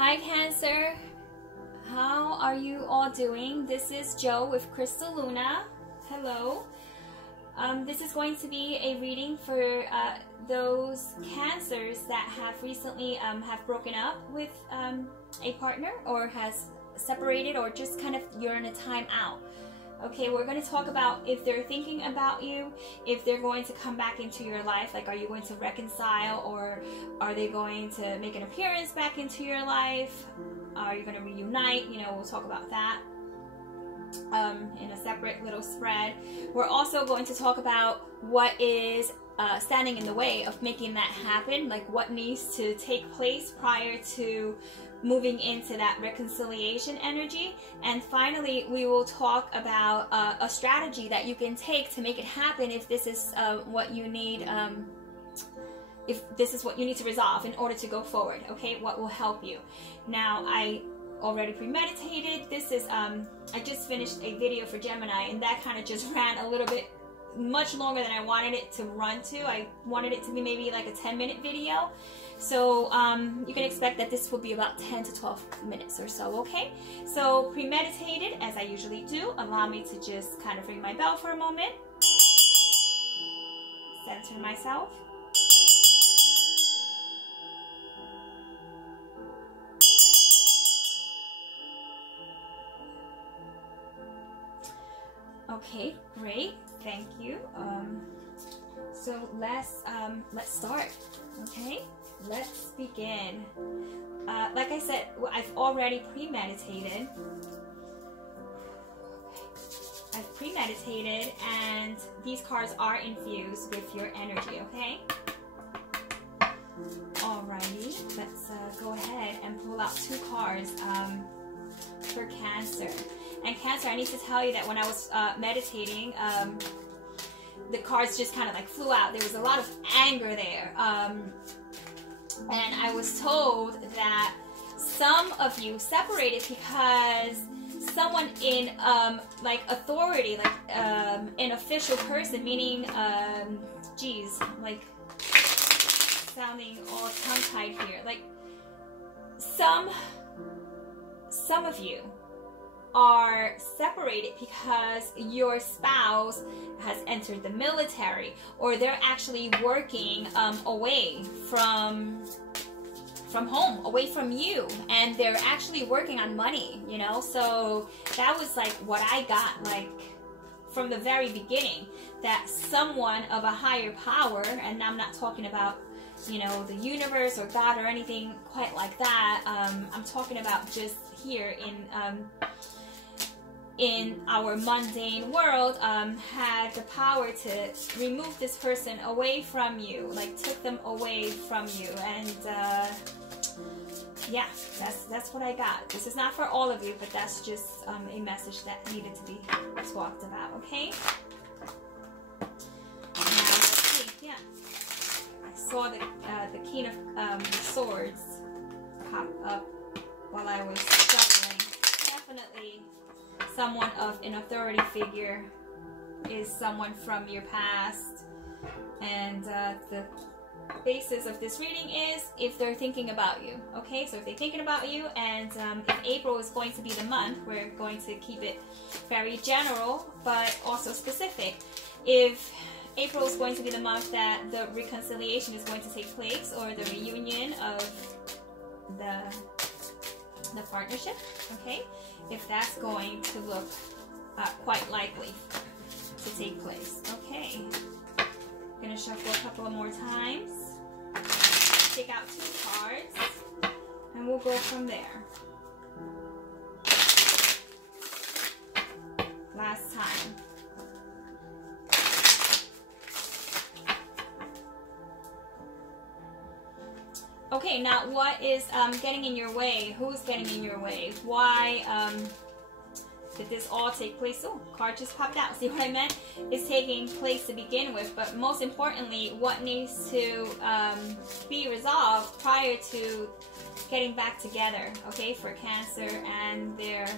Hi Cancer, how are you all doing? This is Jo with Crystal Luna. Hello. This is going to be a reading for those Cancers that have recently have broken up with a partner, or has separated, or just kind of you're in a time out. Okay, we're going to talk about if they're thinking about you, if they're going to come back into your life, like are you going to reconcile, or are they going to make an appearance back into your life? Are you going to reunite? You know, we'll talk about that in a separate little spread. We're also going to talk about what is standing in the way of making that happen, like what needs to take place prior to moving into that reconciliation energy. And finally, we will talk about a strategy that you can take to make it happen if this is what you need, if this is what you need to resolve in order to go forward. Okay, what will help you. Now, I already premeditated. This is, I just finished a video for Gemini, and that kind of just ran a little bit much longer than I wanted it to run to. I wanted it to be maybe like a 10-minute video. So you can expect that this will be about 10 to 12 minutes or so, okay? So premeditated, as I usually do, allow me to just kind of ring my bell for a moment. Center myself. Okay, great, thank you. So let's start, okay? Let's begin. Like I said, I've already premeditated. I've premeditated, and these cards are infused with your energy, okay? Alrighty, let's go ahead and pull out 2 cards for Cancer. And Cancer, I need to tell you that when I was meditating, the cards just kind of like flew out. There was a lot of anger there. And I was told that some of you separated because someone in like authority, like an official person, meaning, geez, like sounding all tongue-tied here. Like some of you are separated because your spouse has entered the military, or they're actually working away from home, away from you, and they're actually working on money, you know. So that was like what I got, like from the very beginning, that someone of a higher power, and I'm not talking about, you know, the universe or God or anything quite like that. I'm talking about just here in our mundane world, had the power to remove this person away from you, like took them away from you. And yeah, that's what I got. This is not for all of you, but that's just a message that needed to be talked about, okay? Now, let's see, yeah. I saw the King of Swords pop up while I was shuffling. Definitely someone of an authority figure is someone from your past. And the basis of this reading is if they're thinking about you. Okay, so if they're thinking about you, and if April is going to be the month, we're going to keep it very general but also specific. If April is going to be the month that the reconciliation is going to take place, or the reunion of the partnership, okay, if that's going to look quite likely to take place. Okay, I'm gonna shuffle a couple of more times, take out 2 cards, and we'll go from there. Last time. Okay, now what is getting in your way? Who's getting in your way? Why did this all take place? Oh, card just popped out. See what I meant? It's taking place to begin with, but most importantly, what needs to be resolved prior to getting back together, okay, for Cancer and their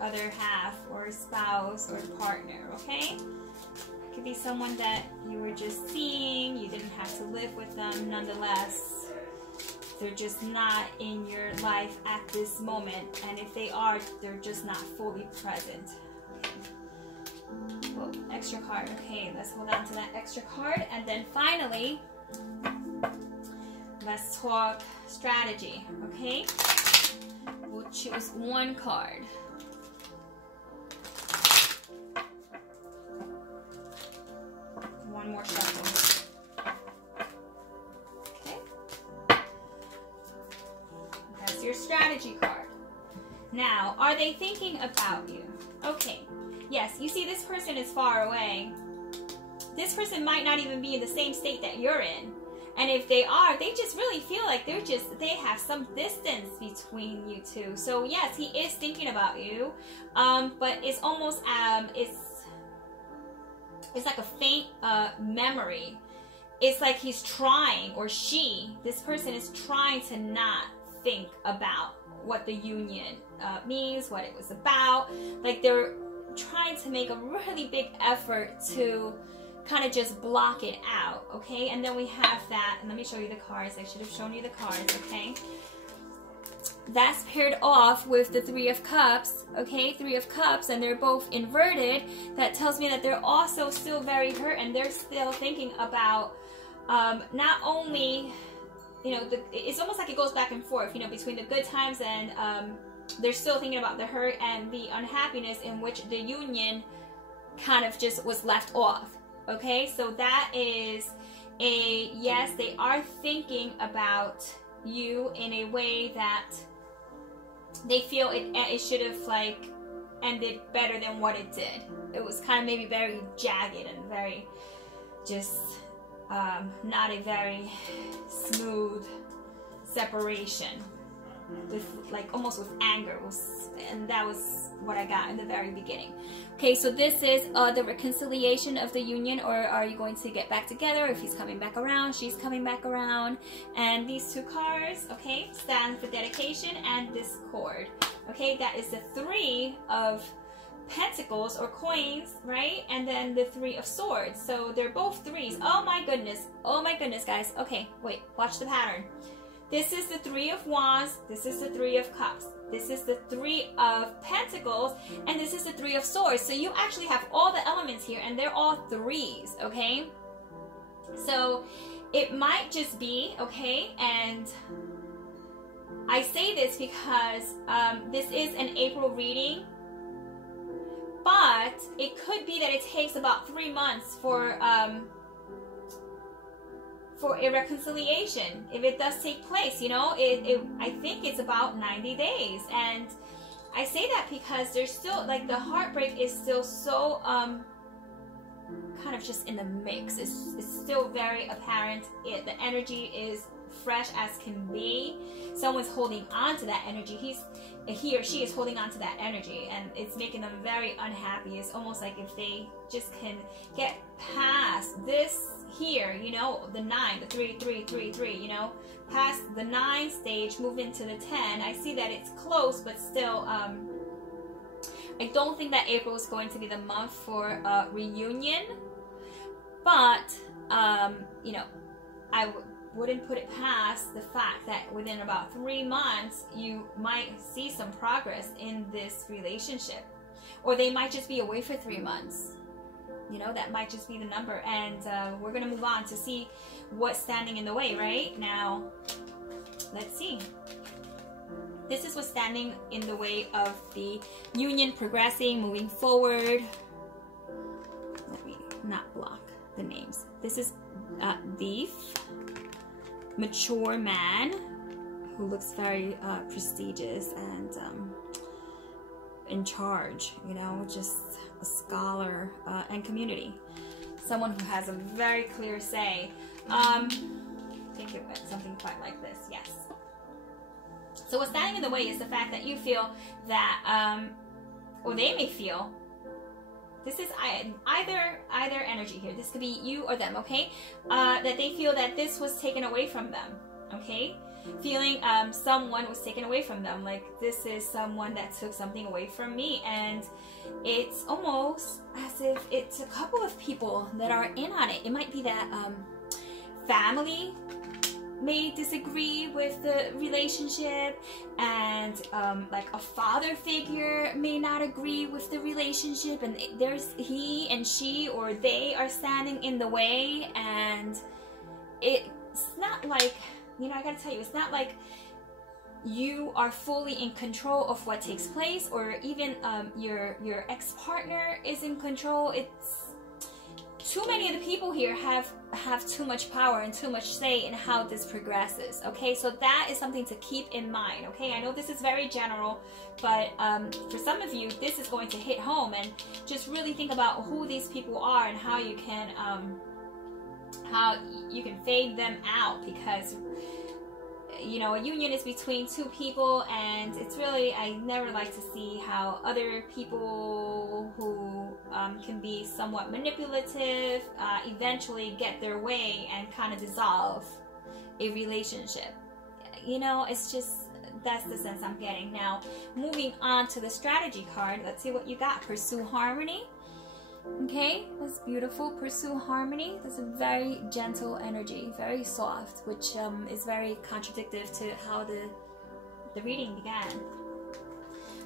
other half, or spouse, or partner, okay? It could be someone that you were just seeing, you didn't have to live with them, nonetheless. they're just not in your life at this moment. And if they are, they're just not fully present. Oh, extra card. Okay, let's hold on to that extra card. And then finally, let's talk strategy. Okay, we'll choose one card. One more shuffle. Okay, that's your strategy card. Now, are they thinking about you? Okay, yes, you see this person is far away. This person might not even be in the same state that you're in. And if they are, they just really feel like they have some distance between you two. So yes, he is thinking about you. But it's almost, it's like a faint memory. It's like he's trying, or this person is trying to not think about what the union means, what it was about. Like they're trying to make a really big effort to kind of just block it out, okay? And then we have that, and let me show you the cards. I should have shown you the cards, okay? That's paired off with the Three of Cups, okay? Three of Cups, and they're both inverted. That tells me that they're also still very hurt, and they're still thinking about not only, you know, it's almost like it goes back and forth, you know, between the good times and they're still thinking about the hurt and the unhappiness in which the union kind of just was left off, okay? So that is a yes, they are thinking about you in a way that they feel it should have like ended better than what it did. It was kind of maybe very jagged and very just not a very smooth separation, with like almost with anger, and that was what I got in the very beginning. Okay, so this is the reconciliation of the union, or are you going to get back together? If he's coming back around, she's coming back around. And these two cards, okay, stand for dedication and discord. Okay, that is the Three of Pentacles or coins, right? And then the Three of Swords. So they're both threes. Oh my goodness, guys. Okay, wait, watch the pattern. This is the Three of Wands, this is the Three of Cups, this is the Three of Pentacles, and this is the Three of Swords. So you actually have all the elements here, and they're all threes, okay? So it might just be, okay, and I say this because this is an April reading, but it could be that it takes about 3 months for a reconciliation, if it does take place, you know. I think it's about 90 days, and I say that because there's still, like, the heartbreak is still so kind of just in the mix. It's still very apparent. The energy is fresh as can be. Someone's holding on to that energy. He or she is holding on to that energy, and it's making them very unhappy. It's almost like if they just can get past this here, you know, the 9, the 3, 3, 3, 3, you know, past the 9 stage, move into the 10. I see that it's close, but still, I don't think that April is going to be the month for a reunion, but, you know, I wouldn't put it past the fact that within about 3 months, you might see some progress in this relationship, or they might just be away for 3 months. You know, that might just be the number. And we're going to move on to see what's standing in the way right now. Let's see. This is what's standing in the way of the union progressing, moving forward. Let me not block the names. This is Thief, mature man who looks very prestigious and in charge, you know, just a scholar and community. Someone who has a very clear say. Think of something quite like this, yes. So what's standing in the way is the fact that you feel that, or they may feel, this is either energy here. This could be you or them, okay? That they feel that this was taken away from them, okay? Feeling someone was taken away from them. Like, this is someone that took something away from me. And it's almost as if it's a couple of people that are in on it. It might be that family may disagree with the relationship, and like a father figure may not agree with the relationship, and there's he and she or they are standing in the way. And it's not like, you know, I gotta tell you, it's not like you are fully in control of what takes place, or even your ex-partner is in control. It's too many of the people here have too much power and too much say in how this progresses. Okay, so that is something to keep in mind. Okay, I know this is very general, but for some of you this is going to hit home, and just really think about who these people are and how you can fade them out, because you know, a union is between two people, and it's really, I never like to see how other people who can be somewhat manipulative eventually get their way and kind of dissolve a relationship. You know, it's just, that's the sense I'm getting. Now, moving on to the strategy card, let's see what you got. Pursue harmony. Okay, that's beautiful. Pursue harmony. That's a very gentle energy, very soft, which is very contradictory to how the reading began.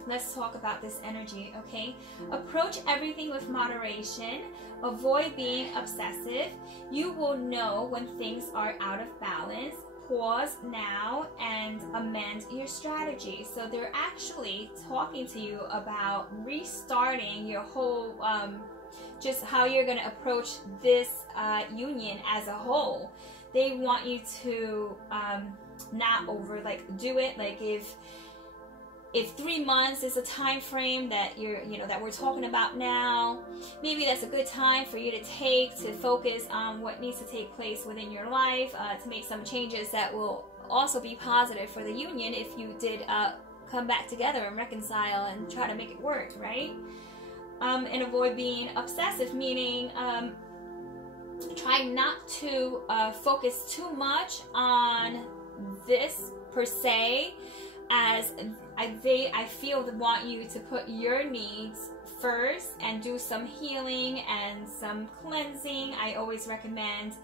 Let's talk about this energy, okay? Approach everything with moderation. Avoid being obsessive. You will know when things are out of balance. Pause now and amend your strategy. So they're actually talking to you about restarting your whole just how you're going to approach this union as a whole. They want you to not do it. Like if 3 months is a time frame that that we're talking about now, maybe that's a good time for you to take to focus on what needs to take place within your life, to make some changes that will also be positive for the union if you did come back together and reconcile and try to make it work, right? And avoid being obsessive, meaning try not to focus too much on this per se, as I feel they want you to put your needs first and do some healing and some cleansing. I always recommend,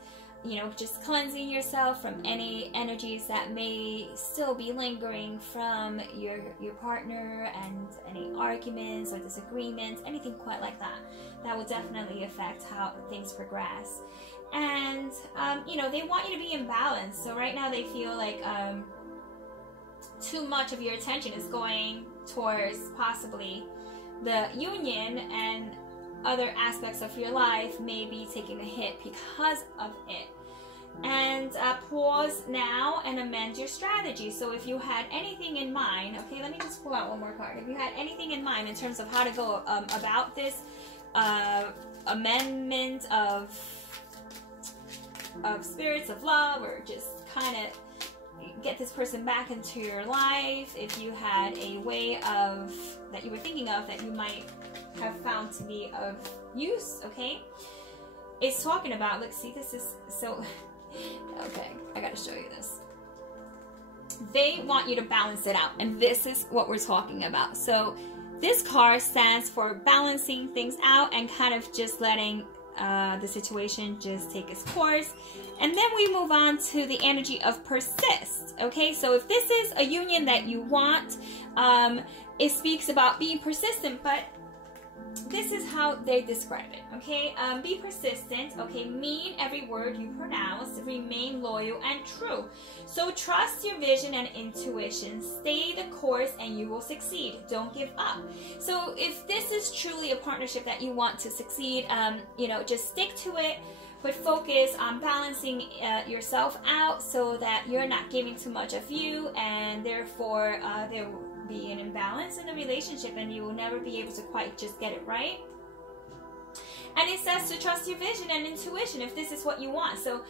you know, just cleansing yourself from any energies that may still be lingering from your partner, and any arguments or disagreements, anything quite like that. That will definitely affect how things progress. And you know, they want you to be in balance. So right now they feel like too much of your attention is going towards possibly the union, and other aspects of your life may be taking a hit because of it. And pause now and amend your strategy. So if you had anything in mind, okay, let me just pull out one more card. If you had anything in mind in terms of how to go about this amendment of spirits of love, or just kind of get this person back into your life, if you had a way of that you were thinking of that you might have found to be of use, okay? It's talking about, look, see, this is so okay, I gotta show you this. They want you to balance it out, and this is what we're talking about. So this card stands for balancing things out and kind of just letting the situation just take its course. And then we move on to the energy of persist. Okay, so if this is a union that you want, it speaks about being persistent, but this is how they describe it. Okay, be persistent. Okay, mean every word you pronounce. Remain loyal and true. So trust your vision and intuition. Stay the course and you will succeed. Don't give up. So if this is truly a partnership that you want to succeed, you know, just stick to it, but focus on balancing yourself out so that you're not giving too much of you, and therefore there will be an imbalance in the relationship and you will never be able to quite just get it right. And it says to trust your vision and intuition if this is what you want. So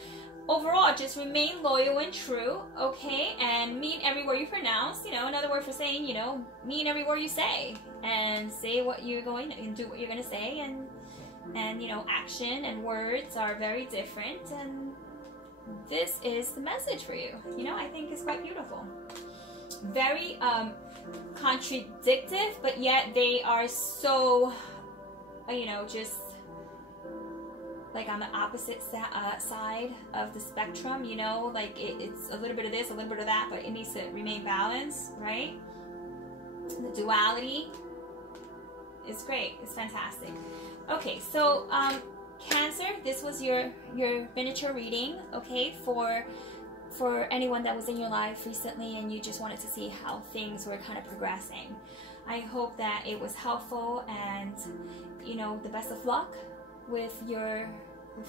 overall, just remain loyal and true, okay? And mean every word you pronounce. You know, another word for saying, you know, mean every word you say, and say what you're going to, and do what you're going to say. And you know, action and words are very different, and this is the message for you. You know, I think it's quite beautiful. Very contradictive, but yet they are so, you know, just like on the opposite side of the spectrum, you know, like it's a little bit of this, a little bit of that, but it needs to remain balanced, right? The duality is great. It's fantastic. Okay, so Cancer, this was your miniature reading, okay, for anyone that was in your life recently and you just wanted to see how things were kind of progressing. I hope that it was helpful, and you know, the best of luck with your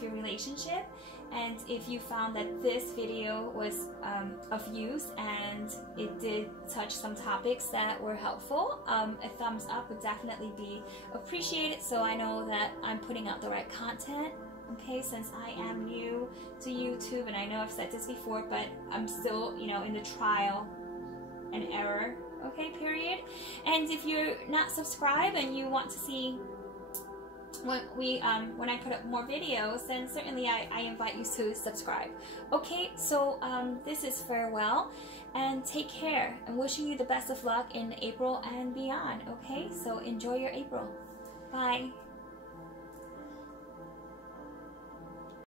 relationship. And if you found that this video was of use and it did touch some topics that were helpful, a thumbs up would definitely be appreciated, so I know that I'm putting out the right content. Okay, since I am new to YouTube, and I know I've said this before, but I'm still, you know, in the trial and error, okay, period. And if you're not subscribed and you want to see when I put up more videos, then certainly I invite you to subscribe. Okay, so this is farewell, and take care, and wishing you the best of luck in April and beyond. Okay, so enjoy your April. Bye.